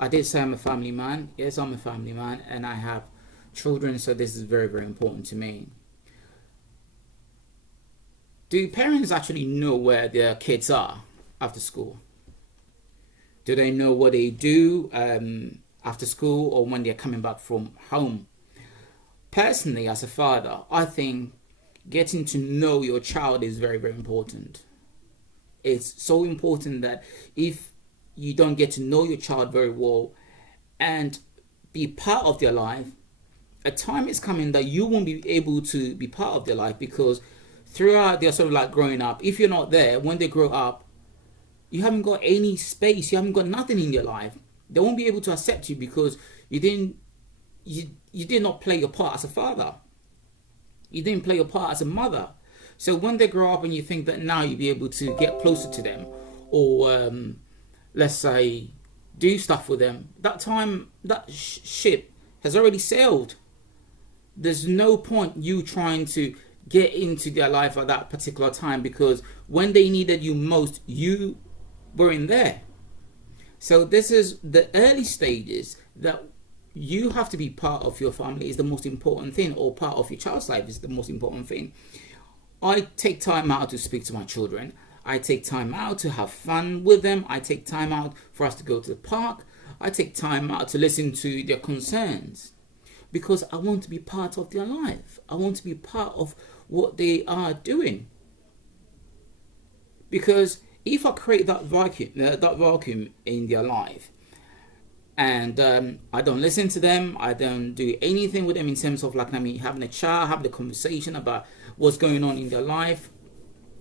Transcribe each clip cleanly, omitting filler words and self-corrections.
I did say I'm a family man. Yes, I'm a family man, and I have children, so this is very, very important to me. Do parents actually know where their kids are after school? Do they know what they do after school or when they're coming back from home? Personally, as a father, I think getting to know your child is very, very important. It's so important that if you don't get to know your child very well and be part of their life, a time is coming that you won't be able to be part of their life, because throughout their sort of like growing up, if you're not there when they grow up, you haven't got any space, you haven't got nothing in your life. They won't be able to accept you because you did not play your part as a father. You didn't play your part as a mother. So when they grow up and you think that now you'll be able to get closer to them, or let's say do stuff with them, that time, that ship has already sailed. There's no point you trying to get into their life at that particular time, because when they needed you most, you weren't there. So this is the early stages that you have to be part of your family is the most important thing, or part of your child's life is the most important thing. I take time out to speak to my children. I take time out to have fun with them. I take time out for us to go to the park. I take time out to listen to their concerns, because I want to be part of their life. I want to be part of what they are doing. Because if I create that vacuum in their life, and I don't listen to them, I don't do anything with them in terms of like, having a chat, having a conversation about what's going on in their life,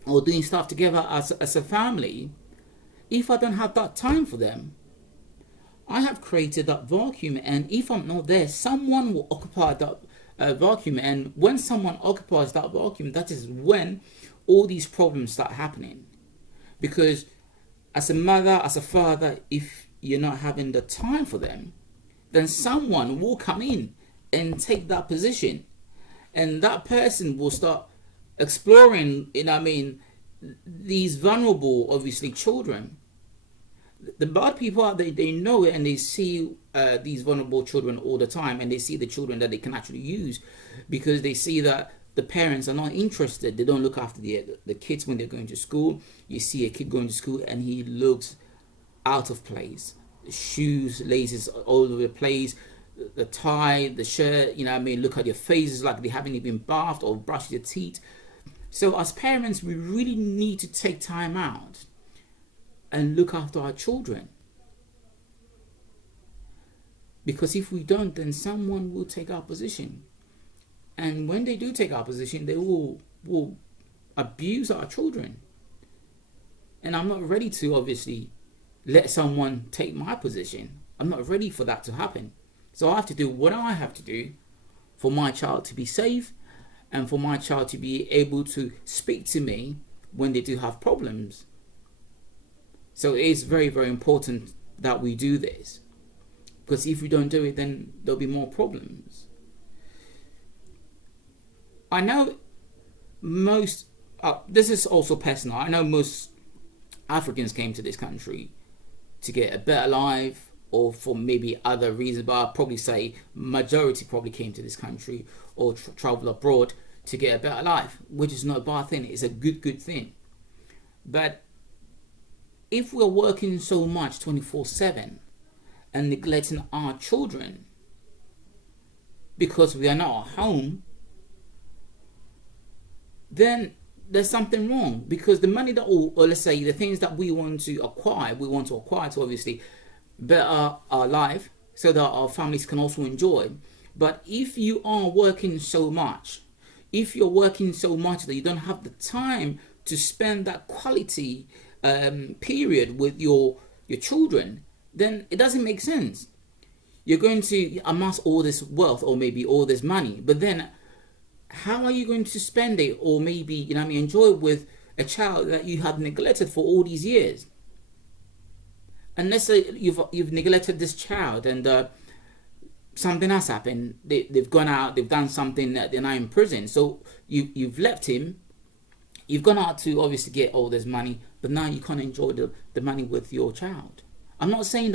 or doing stuff together as a family, if I don't have that time for them, I have created that vacuum, and if I'm not there, someone will occupy that vacuum, and when someone occupies that vacuum, that is when all these problems start happening. Because as a mother, as a father, if you're not having the time for them, then someone will come in and take that position, and that person will start exploring, these vulnerable, obviously, children. The bad people out there, they know it, and they see these vulnerable children all the time, and they see the children that they can actually use, because they see that the parents are not interested. They don't look after the kids when they're going to school. You see a kid going to school and he looks out of place. The shoes, laces all over the place, the tie, the shirt, look at your faces like they haven't even bathed or brushed their teeth. So as parents, we really need to take time out and look after our children. Because if we don't, then someone will take our position. And when they do take our position, they will abuse our children. And I'm not ready to obviously let someone take my position. I'm not ready for that to happen. So I have to do what I have to do for my child to be safe, and for my child to be able to speak to me when they do have problems. So it is very, very important that we do this, because if we don't do it, then there'll be more problems. I know most, this is also personal, I know most Africans came to this country to get a better life, or for maybe other reasons, but I'll probably say majority probably came to this country or travel abroad to get a better life, which is not a bad thing. It's a good thing. But if we're working so much 24/7 and neglecting our children because we are not at home, then there's something wrong. Because the money that, or let's say the things that we want to acquire to obviously better our life so that our families can also enjoy. But if you are working so much, if you're working so much that you don't have the time to spend that quality period with your children, then it doesn't make sense. You're going to amass all this wealth or maybe all this money, but then how are you going to spend it, or maybe enjoy it with a child that you have neglected for all these years? And let's say you've neglected this child, and something has happened. They've gone out, they've done something, that they're now in prison. So you've left him. You've gone out to obviously get all this money, but now you can't enjoy the money with your child. I'm not saying that